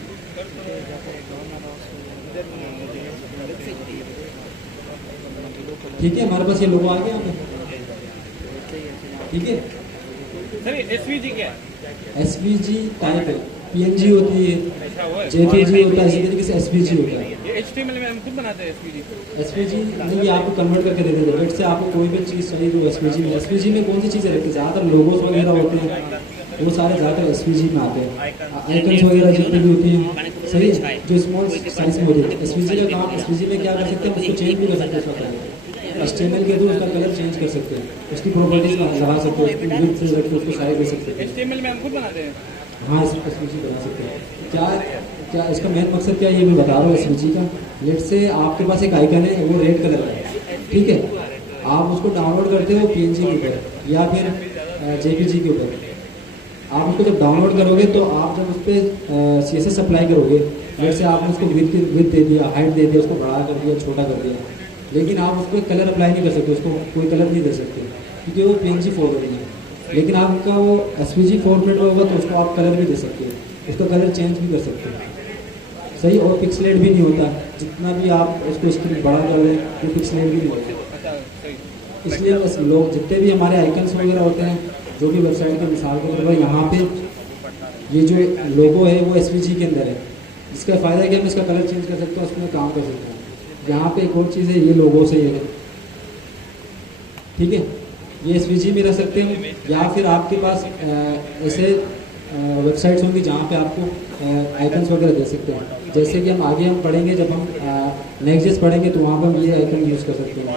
ठीक है, हमारे पास ये लोगो आ गया यहाँ पे। ठीक है सर, एसवीजी क्या है? SVG टाइप है, PNG होती है, JPG होता है, इसी तरीके से SVG होता है। ये HTML में हम खुद बनाते हैं एसवीजी। SVG नहीं, आपको कन्वर्ट करके दे देंगे। वेट से आपको कोई भी चीज़ चाहिए तो SVG में कौन सी चीज़ें रहती है, ज़्यादातर लोगोस वगैरह होते हैं वो सारे ज़्यादातर SVG में आते हैं। आइकन्स वगैरह जितनी भी होती हैं, सही है, जो स्मॉल साइज में होती है। SVG का काम, SVG में क्या कर सकते हैं, उसको चेंज भी कर सकते हैं। उसका कलर HTML के थ्रू उसका कलर चेंज कर सकते हैं, उसकी प्रॉपर्टीज लगा सकते हैं, उसकी विड्थ से लेकर उसको साइज दे सकते हैं। HTML में हम खुद बनाते हैं। हाँ, SVG बना सकते हैं। क्या इसका मेन मकसद क्या है ये मैं बता रहा हूँ। SVG का लेट से आपके पास एक आइकन है, वो रेड कलर का है। ठीक है, आप उसको डाउनलोड करते हो PNG के ऊपर या फिर JPG के ऊपर। आप उसको जब डाउनलोड करोगे तो आप जब उस पर CSS अप्लाई करोगे, जैसे आपने उसको विड्थ दे दिया, हाइट दे दिया, उसको बड़ा कर दिया, छोटा कर दिया, लेकिन आप उसको कलर अप्लाई नहीं कर सकते, उसको कोई कलर नहीं दे सकते क्योंकि वो PNG फॉर्मेट है। लेकिन आपका वो SVG फॉर्मेट होगा तो उसको आप कलर भी दे सकते हैं, उसका कलर चेंज भी कर सकते हैं। सही, और पिक्सलेट भी नहीं होता, जितना भी आप उसको स्क्रीन बड़ा कर लें वो पिक्सलेट भी नहीं होता। इसलिए बस लोग जितने भी हमारे आइकन्स वगैरह होते हैं, जो भी वेबसाइट की मिसाल के तौर पर यहाँ पे ये जो लोगो है वो SVG के अंदर है, जिसका फ़ायदा है कि हम इसका कलर चेंज कर सकते हैं, उसमें काम कर सकते हैं। यहाँ पे एक और चीज़ है, ये लोगो से ये है। ठीक है, ये SVG में रख सकते हैं या फिर आपके पास ऐसे वेबसाइट्स होंगी जहाँ पे आपको आइकन्स वगैरह दे सकते हैं। जैसे कि हम आगे पढ़ेंगे, जब हम नेक्स्ट पढ़ेंगे तो वहाँ पर हम ये आइकन यूज़ कर सकते हैं।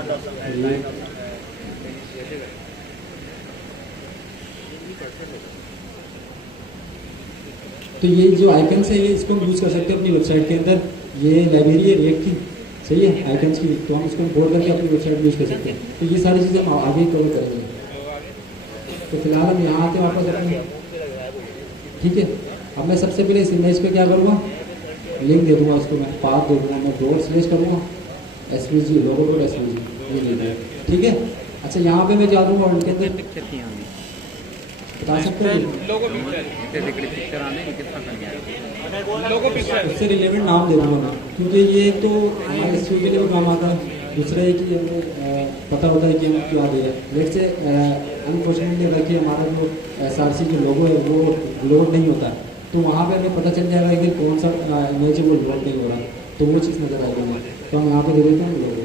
तो ये जो आइकन्स है ये इसको हम यूज़ कर सकते हैं अपनी वेबसाइट के अंदर। ये लाइब्रेरी है रिएक्ट की, सही है, आइकन्स की, तो हम इसको इम्पोर्ट करके अपनी वेबसाइट यूज़ कर सकते हैं। तो ये सारी चीज़ें हम आगे कवर करेंगे। तो फिलहाल हम यहाँ आते हैं वापस अपने। ठीक है, अब मैं सबसे पहले इस इमेज पे क्या करूँगा, लिंक दे दूँगा, उसको मैं पाथ दे दूँगा, मैं डॉट स्लैश करूँगा, SVG लोगो कोड SVG ये देखिए, ठीक है। अच्छा यहाँ पे मैं जा दूँगा उनके अंदर, पिक्चर थी हमें बता सकते हो लोगो पिक्चर पिक्चर आने में कितना कर गया लोगो पिक्चर उससे रिलेवेंट नाम दे दूँगा मैं, क्योंकि ये तो हमारे SEO के लिए भी काम आता है। दूसरा है कि हमें पता होता है कि हम क्या दे रहे हैं। लेट से अनफॉर्चुनेटली अगर कि हमारा जो SRC जो लोगो है वो लोड नहीं होता है, तो वहाँ पे हमें पता चल जाएगा कि कौन सा इमेज है वो लोड नहीं हो रहा, तो वो चीज़ नज़र आएगी हमें। तो हम यहाँ पे दे देते हैं लोगो।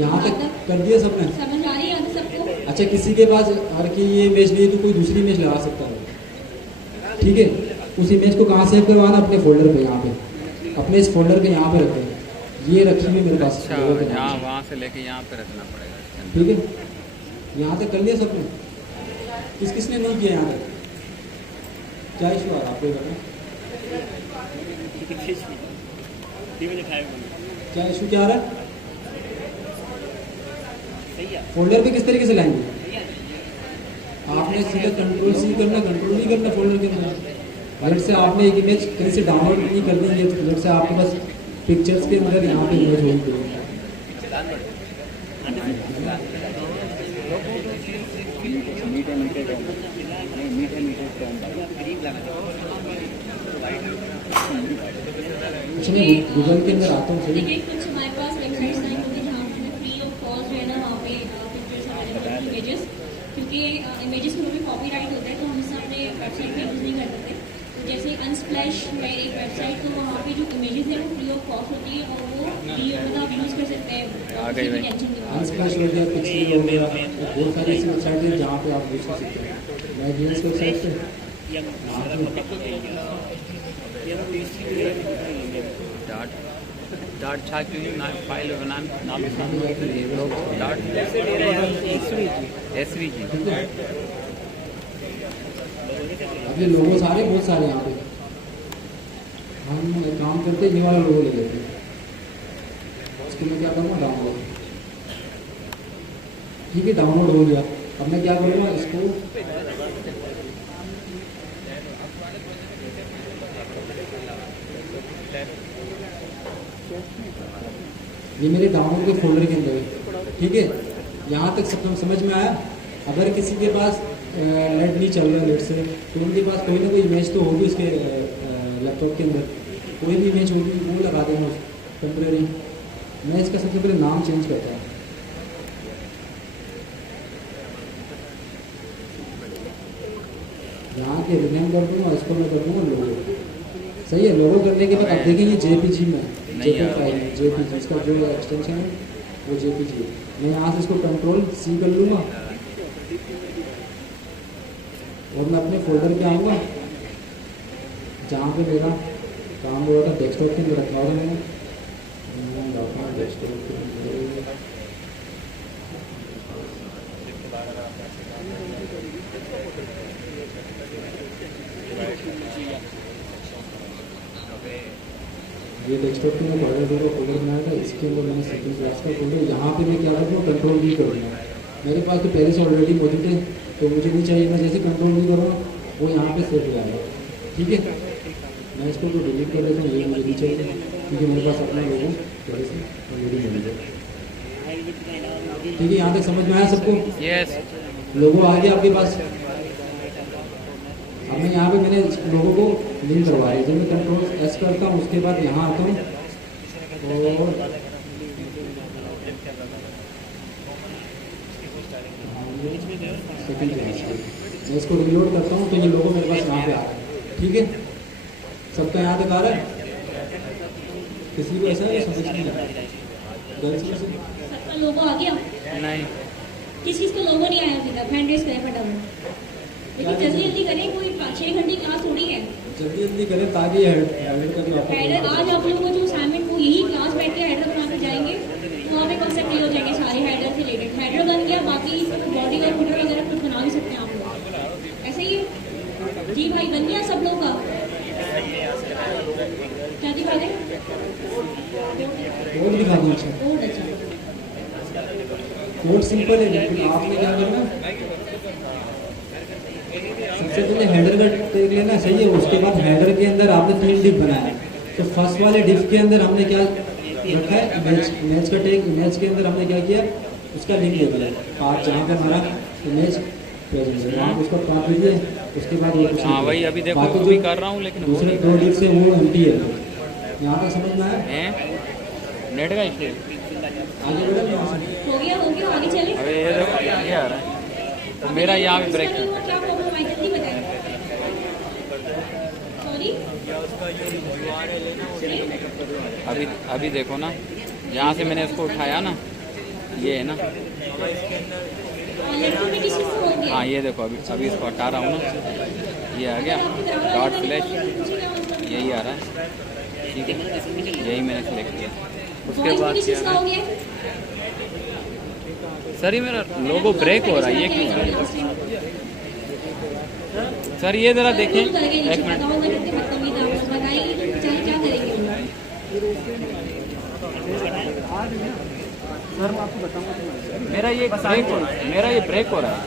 यहाँ तक कर दिया सबने? समझ आ रही है सबको? अच्छा किसी के पास अगर कि ये इमेज नहीं है तो कोई दूसरी इमेज लगा सकता है, ठीक है। उस इमेज को कहाँ सेव करवाना? अपने फोल्डर पे, यहाँ पे अपने इस फोल्डर के यहाँ पे रखें। ये रखी हुई मेरे पास, अच्छा यहाँ वहाँ से लेके यहाँ पे रखना पड़ेगा, ठीक है। यहाँ तक कर लिया सबने? किसने नहीं किया यहाँ तक? क्या इशू आ रहा है आपको करना? क्या इशू क्या आ रहा है? फोल्डर पे किस तरीके से लाएंगे? आपने सीधा कंट्रोल C करना, कंट्रोल नहीं करना फोल्डर के अंदर। लेट से आपने एक इमेज कहीं से डाउनलोड नहीं कर दी है, तो लेट से आपके पास पिक्चर्स के अंदर यहाँ पे इमेज होगी। अच्छा मैं गूगल के अंदर आता हूँ सही। देखिए कुछ हमारे पास वेबसाइट्स हैं क्योंकि जहाँ पे फ्री ऑफ कॉस्ट जो है ना वहाँ पे पिक्चर्स हमारे इमेजेस, क्योंकि इमेजेस में भी कॉपीराइट होता है तो हम इसे अपने वेबसाइट पे यूज़ नहीं कर सकते। तो जैसे अनस्प्लैश है एक वेबसाइट, तो वहाँ पे जो इमेजेस है वो फ्री ऑफ कॉस्ट होती है और वो मतलब आप यूज़ कर सकते हैं। आ गई भाई। टेंशन नहीं। अनस्प्लैश हो गया, पिक्सल हो गया, बहुत सारी ऐसी वेबसाइट है जहाँ पे आप यूज़ कर सकते हैं। मैं जीएस वेबसाइट से डाट छा क्यों ना फाइल बनाना नाम डाट SVG। अब ये लोगो सारे बहुत सारे यहाँ पे हम एक काम करते हैं, ये वाला लोगो ले लेते हैं। इसको मैं क्या करूँगा? डाउनलोड, ठीक है डाउनलोड हो गया। अब मैं क्या करूँगा? इसको ये मेरे डाउनलोड के फोल्डर के अंदर है, ठीक है। यहाँ तक सब समझ में आया? अगर किसी के पास नेट नहीं चल रहा है, नेट से, तो उनके पास कोई ना कोई इमेज तो होगी उसके लैपटॉप के अंदर, कोई भी इमेज होगी वो लगा देना टेम्प्रेरी। मैं इसका सबसे पहले नाम चेंज करता हूँ। यहाँ के रिनेम कर दूँगा, इसको मैं कर दूँगा लोगो। सही है। लोगो करने के बाद आप देखेंगे JPG में, JPEG फाइल में JPG, इसका जो एक्सटेंशन है वो JPG है। मैं यहाँ से इसको कंट्रोल C कर लूँगा और मैं अपने फोल्डर पे आऊँगा जहाँ पे मेरा काम हुआ था, डेस्कटॉप के अंदर रखा हुआ मैंने डेस्कटॉप के अंदर। ये डेस्कटॉप के मैं फोल्डर बनाया था, इसके अंदर मैंने सेकंड क्लास का फोल्डर, यहाँ पे मैं क्या करूँ? कंट्रोल V कर दूँगा। मेरे पास तो पहले से ऑलरेडी मौजूद है तो मुझे नहीं चाहिए। मैं जैसे कंट्रोल V करूँगा वो यहाँ पे सेव हो जाएगा, ठीक है। मैं इसको तो डिलीट कर देता हूँ, ये मुझे नहीं चाहिए क्योंकि मेरे पास अपना लोगो पहले से ऑलरेडी मौजूद है, ठीक है। यहाँ तक समझ में आया सबको? यस। लोगो आ गया आपके पास। अब मैं यहाँ पे मैंने लोगों को लिंक करवा दिया। जब मैं कंट्रोल S करता हूँ उसके बाद यहाँ आता हूँ और सेकंड मैं इसको रिलोड करता हूँ तो ये लोगो मेरे पास यहाँ पे आ रहा है, ठीक है। सबका यहाँ तक आ रहा है? किसी को ऐसा है समझ नहीं आ रहा? सबका लोगो आ गया? नहीं, किस को लोगो नहीं आया अभी तक? हैंड रेज करें फटाफट, लेकिन जल्दी जल्दी करें, कोई 6 घंटे क्लास थोड़ी है। जल्दी जल्दी करें ताकि हेडर का जो हेडर आज आप लोगों को जो असाइनमेंट को यही क्लास बैठ के हेडर बना के जाएंगे तो वहाँ पे कॉन्सेप्ट क्लियर हो जाएंगे सारे हेडर से रिलेटेड। हेडर बन गया, बाकी बॉडी और फुटर वगैरह कुछ बना भी सकते हैं आप लोग, ऐसे ही है। जी भाई बन गया सब लोग का? क्या दिखा दें? कोड दिखा दूँ? अच्छा कोड, अच्छा कोड सिंपल है, लेकिन आपने क्या करना, सबसे पहले हेडर का देख लेना, सही है। उसके बाद हेडर के अंदर आपने 3 डिफ बनाया, तो फर्स्ट वाले डिफ के अंदर हमने क्या रखा है। मैच का टैग, मैच के अंदर हमने क्या किया, उसका लिंक दे दिया, पार्ट जहाँ पर हमारा इमेज प्रेजेंट है वहाँ उसको काट लीजिए। उसके बाद ये कुछ हाँ वही अभी देखो बाकी अभी जो कर रहा हूँ लेकिन हो दूसरे नहीं दो डिस्क से वो एम्प्टी है। यहाँ तक समझ में आया? हैं नेट का इशू। आगे बढ़े यहाँ से। हो गया आगे चले। अबे ये देखो ये आ रहा है तो मेरा यहाँ पे ब्रेक। क्या प्रॉब्लम आई जल्दी बताएं। सॉरी अभी देखो ना, यहाँ से मैंने इसको उठाया ना, ये है ना, लड़कों में किसी को हो गया। हाँ ये देखो अभी इसको हटा रहा हूँ ना, ये आ गया डॉट फ्लैश, यही आ रहा है, ठीक है, यही मैंने सेलेक्ट किया। उसके वॉइस में बाद किसी क्या का हो गया। सर ये मेरा लोगो ब्रेक हो रहा है, ये क्यों हो रहा है सर? ये जरा देखें एक मिनट। बताइए क्या करेंगे। मेरा ये ब्रेक हो रहा है, मेरा ये ब्रेक हो रहा है,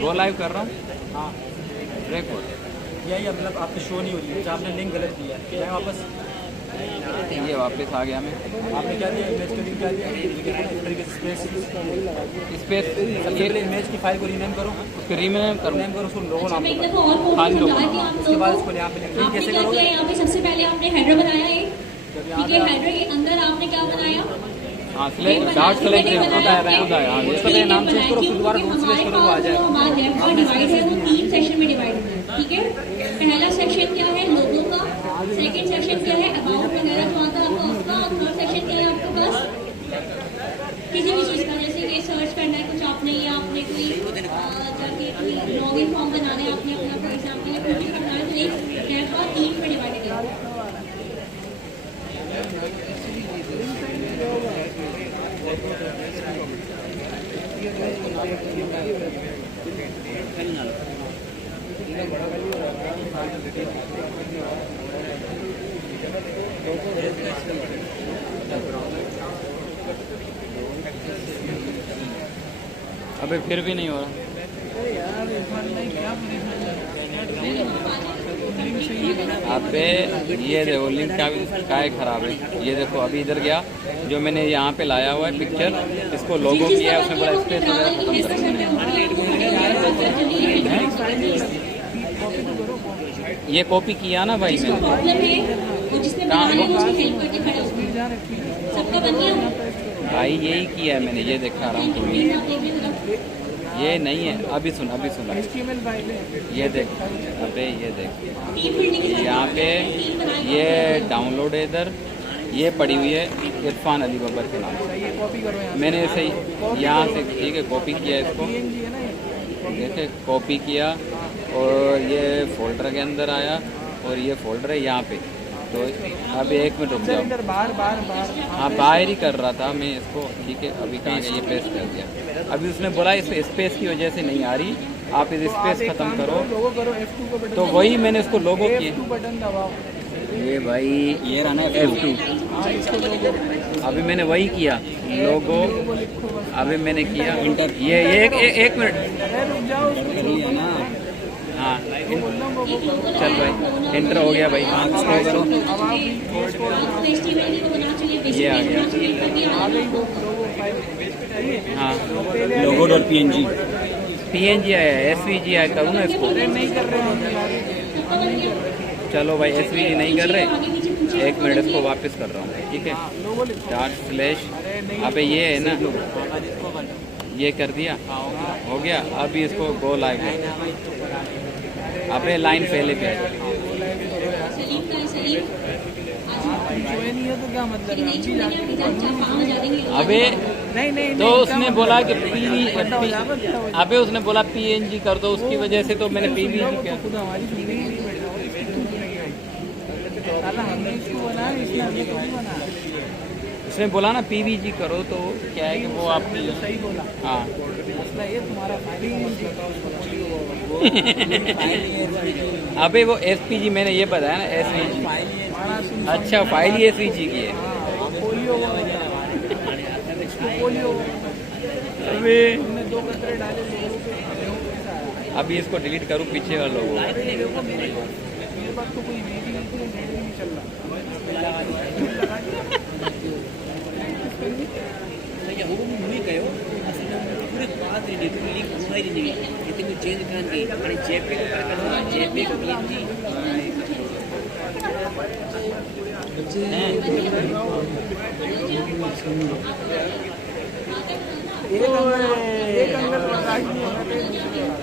गो लाइव कर रहा हूँ, हाँ ब्रेक हो रहा है। यही मतलब आपकी शो नहीं हो रही है, आपने लिंक गलत दिया है। मैं वापस ये वापस आ गया मैं। आपने क्या दिया, इमेज का लिंक क्या दिया, इस तरीके से स्पेस सबसे पहले इमेज की फाइल को रीनेम करो, उसके रीनेम करूँ, रीनेम करो, उसको लोगो नाम मैं एक दो। दफा और कोड खाली लोगो समझा दी आप उसके लोगों बाद को। इसको यहाँ पे लिंक आपने कैसे क्या करोगे? किया यहाँ पे सबसे पहले आपने हेडर बनाया है, ठीक है। हेडर के अंदर आपने क्या बनाया, हाँ सिलेक्ट डॉट सेलेक्ट होता है, खुद आया, हाँ उसका पहले नाम चेंज करो, फिर दोबारा रूट स्लैश करो, वो आ जाएगा। हमारा लेफ्ट में डिवाइड है, वो 3 सेक्शन में डिवाइड है, ठीक है। पहला सेक्शन क्या है लोगो का, सेकंड सेक्शन क्या है अबाउट वगैरह जो आता है आपका उसका, और थर्ड सेक्शन क्या है आपके पास किसी भी चीज़ का, जैसे कि सर्च करना है कुछ आपने, या आपने कोई जाके कोई लॉगिन फॉर्म बनाना है आपने अपना फॉर एग्जाम्पल, या कुछ करना है, तो एक टैब का 3 में डिवाइडेड है। अबे फिर भी नहीं हो रहा। अबे ये देखो लिंक का है खराब है, ये देखो अभी इधर गया, जो मैंने यहाँ पे लाया हुआ है पिक्चर, इसको लोगो किया है, उसने बोला स्पेस वगैरह खत्म कर। ये कॉपी किया ना भाई मैंने, प्रॉब्लम है वो जिसने बनाया है उसकी हेल्प करके खड़ा उसको सबका बन गया भाई यही किया है मैंने, ये दिखा रहा हूँ तुम्हें, आप देख रहे हो। ये नहीं है। अभी सुन ये देख, अबे ये देख टीम बिल्डिंग के साथ यहाँ पे टीम बनाई ये डाउनलोड है इधर, ये पड़ी हुई है इरफान अली बब्बर के नाम से, मैंने इसे यहाँ से ठीक है कॉपी किया इसको, जैसे कॉपी किया और ये फोल्डर के अंदर आया, और ये फोल्डर है यहाँ पे, तो अभी 1 मिनट रुक जाओ। हाँ बाहर ही कर रहा था मैं इसको, ठीक है अभी कहाँ गया, ये पेस्ट कर दिया। अभी उसने बोला इस स्पेस की वजह से नहीं आ रही, आप इस स्पेस खत्म करो, तो वही मैंने इसको लोगो किया। ये भाई ये रहा ना F2, अभी मैंने वही किया लोगो, अभी मैंने किया ये एक मिनट हाँ चल भाई इंटर हो गया भाई, ये आ गया हाँ लोगो डॉट PNG आया है, SVG आया, करूँ ना इसको, चलो भाई SVG नहीं कर रहे, 1 मिनट इसको वापस कर रहा हूँ, ठीक है डॉट स्लैश, अबे ये है ना, ये कर दिया हो गया। अभी इसको गो लाइव है, अबे लाइन पहले पे है, सलीम का है सलीम नहीं है तो क्या मतलब है? नहीं छोड़ेंगे अबे नहीं तो उसने बोला कि अबे उसने बोला PNG कर दो, उसकी वजह से तो मैंने PNG किया। खुद हमारी जिंदगी नहीं बैठा साला हमने इसको बनाया, इसने हमें तो नहीं बनाया। उसने बोला ना PVG करो, तो क्या है कि वो आप सही बोला, हाँ मसला ये तुम्हारा अबे वो SPG मैंने ये बताया ना SVG, अच्छा फाइल ही SVG की है। अबे अभी इसको डिलीट करूँ पीछे वाले लोगों मुई कयो असल में पूरे बात री तुम लिंक घुमाई दी ये तुम चेंज करन की आणि जेपी को कर जेपी को पीएनजी एक अंगल बर्दाश्त नहीं होगा